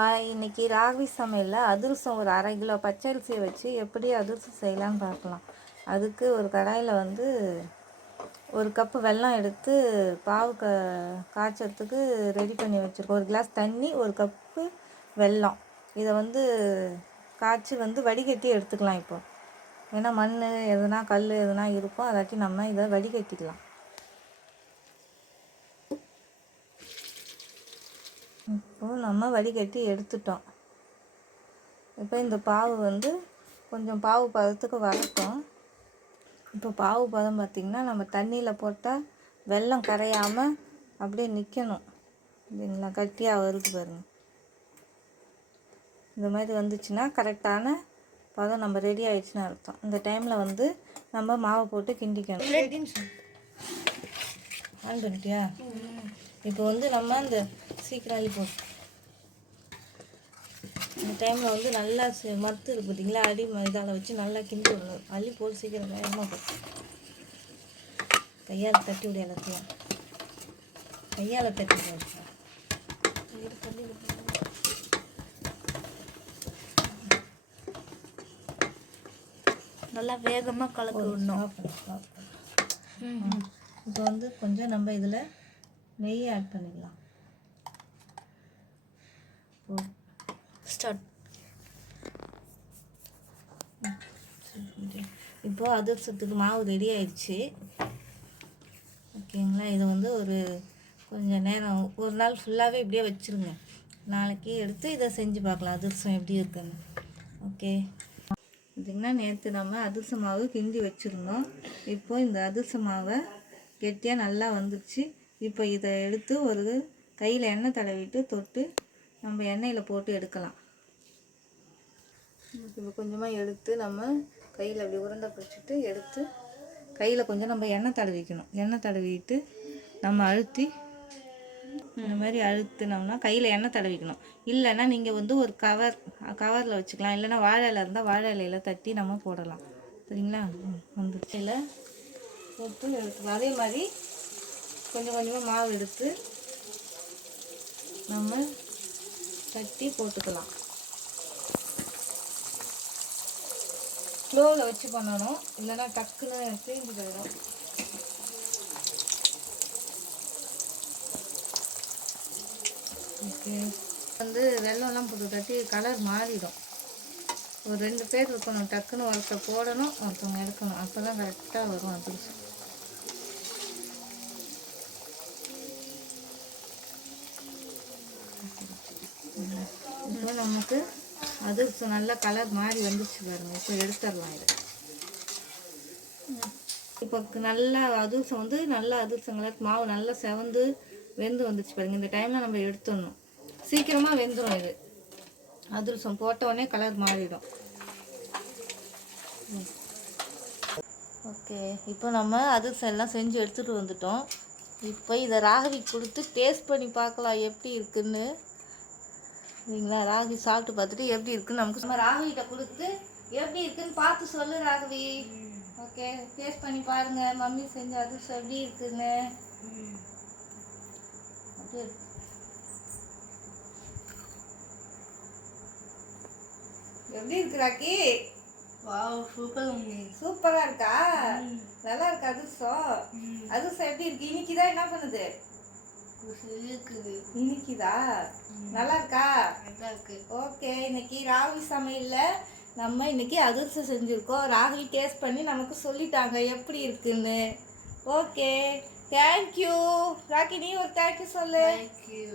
இன்னைக்கு ராகவி சமையலில் அதிரசம் ஒரு அரை கிலோ பச்சரிசியை வச்சு எப்படி அதிரசம் செய்யலாம்னு பார்க்கலாம். அதுக்கு ஒரு கடாயில் வந்து ஒரு கப்பு வெல்லம் எடுத்து பாவு க காய்ச்சறதுக்கு ரெடி பண்ணி வச்சுருக்கோம். ஒரு கிளாஸ் தண்ணி ஒரு கப்பு வெல்லம். இதை வந்து காய்ச்சி வந்து வடிகட்டி எடுத்துக்கலாம் இப்போ. ஏன்னா மண் எதுனா கல் எதுனா இருக்கும் அதாட்டி நம்ம இதை வடிகட்டிக்கலாம். இப்போது நம்ம வடிகட்டி எடுத்துட்டோம். இப்போ இந்த பாவு வந்து கொஞ்சம் பாவு பதத்துக்கு வரட்டும். இப்போ பாவு பதம் பார்த்திங்கன்னா நம்ம தண்ணியில் போட்டால் வெல்லம் கரையாமல் அப்படியே நிற்கணும் இல்லைங்களா? கட்டியாக வருது பாருங்க. இந்த மாதிரி வந்துச்சுன்னா கரெக்டான பதம் நம்ம ரெடி ஆயிடுச்சுன்னு அர்த்தம். இந்த டைமில் வந்து நம்ம மாவை போட்டு கிண்டிக்கணும். ஆன் பண்ணிட்டியா? இப்போ வந்து நம்ம இந்த சீக்கிரம் அள்ளி போட்டு இந்த டைமில் வந்து நல்லா மத்து இருக்கு பார்த்தீங்களா அடி இதால் வச்சு நல்லா கிண்டி விடணும். அள்ளி போட்டு சீக்கிரம் வேகமாக போட்டு கையால் தட்டி விடு எல்லாத்தையும். கையால் தட்டி விடு நல்லா வேகமாக கலக்கி விடணும். இப்போ வந்து கொஞ்சம் நம்ம இதில் நெய் ஆட் பண்ணிக்கலாம். ஸ்டார்ட் இப்போது அதிர்சத்துக்கு மாவு ரெடி ஆயிடுச்சு. ஓகேங்களா? இது வந்து ஒரு கொஞ்சம் நேரம் ஒரு நாள் ஃபுல்லாகவே இப்படியே வச்சுருங்க. நாளைக்கு எடுத்து இதை செஞ்சு பார்க்கலாம் அதிர்சம் எப்படி இருக்குன்னு. ஓகே? பார்த்திங்கன்னா நேற்று நம்ம அதிர்ச மாவு கிண்டி வச்சுருந்தோம். இப்போ இந்த அதிர்ச மாவை கெட்டியாக நல்லா வந்துருச்சு. இப்போ இதை எடுத்து ஒரு கையில் எண்ணெய் தடவிட்டு தொட்டு நம்ம எண்ணெயில் போட்டு எடுக்கலாம். இப்போ கொஞ்சமாக எடுத்து நம்ம கையில் அப்படி உருண்டை பிடிச்சிட்டு எடுத்து கையில் கொஞ்சம் நம்ம எண்ணெய் தடவிக்கணும். எண்ணெய் தடவிட்டு நம்ம அழுத்தி இந்த மாதிரி அழுத்தினோம்னா கையில் எண்ணெய் தடவிக்கணும். இல்லைன்னா நீங்கள் வந்து ஒரு கவர் கவரில் வச்சுக்கலாம். இல்லைன்னா வாழை இலை இருந்தால் வாழை இலையில தட்டி நம்ம போடலாம். சரிங்களா? அந்த வந்துருச்சு. இல்லை உப்பு எடுத்துக்கலாம் அதே மாதிரி கொஞ்சம் கொஞ்சமாக மாவு எடுத்து நம்ம தட்டி போட்டுக்கலாம். ஸ்லோவில் வச்சு பண்ணணும். இல்லைன்னா டக்குன்னு தீஞ்சு போயிடும். ஓகே. வந்து வெள்ளம்லாம் போட்டு தட்டி கலர் மாறிடும். ஒரு ரெண்டு பேர் இருக்கணும். டக்குன்னு ஒருத்தர் போடணும் ஒருத்தவங்க எடுக்கணும். அப்போ தான் கரெக்டாக வரும் அப்படி நமக்கு அது நல்லா கலர் மாறி வந்துச்சு பாருங்கள் இப்போ எடுத்துடலாம் இதை. இப்போ நல்லா அதிர்சம் வந்து நல்லா அதிர்சம் கலர் மாவு நல்லா செவந்து வெந்து வந்துச்சு பாருங்க. இந்த டைமில் நம்ம எடுத்துடணும். சீக்கிரமாக வெந்துடும் இது. அதிர்சம் போட்டவுடனே கலர் மாறிடும். ஓகே இப்போ நம்ம அதிர்சம் எல்லாம் செஞ்சு எடுத்துகிட்டு வந்துட்டோம். இப்போ இதை ராகவி கொடுத்து டேஸ்ட் பண்ணி பார்க்கலாம் எப்படி இருக்குன்னு. சரிங்களா? ராகவி சாப்பிட்டு பார்த்துட்டு எப்படி இருக்குன்னு நமக்கு நம்ம ராகவிகிட்ட கொடுத்து எப்படி இருக்குன்னு பார்த்து சொல்லு ராகவி. ஓகே டேஸ்ட் பண்ணி பாருங்க. மம்மி செஞ்ச அதிர்ஷ்டம் எப்படி இருக்குன்னு. அப்படியே இருக்கு. எப்படி இருக்கு ராக்கி வாவ் சூப்பர் மம்மி. சூப்பரா இருக்கா? நல்லா இருக்கு அதிர்ஷ்டம் அதிர்ஷ்டம் எப்படி இருக்கு? இனிக்குதா என்ன பண்ணுது? இனிக்குதா நல்லா இருக்கா நல்லா இருக்கு ஓகே இன்னைக்கு ராகவி சமையல்ல நம்ம இன்னைக்கு அதிர்ஷ்டம் செஞ்சுருக்கோம். ராகவி டேஸ்ட் பண்ணி நமக்கு சொல்லிட்டாங்க எப்படி இருக்குன்னு. ஓகே தேங்க்யூ ராக்கி நீ ஒரு தேங்க்யூ சொல்லு. தேங்க்யூ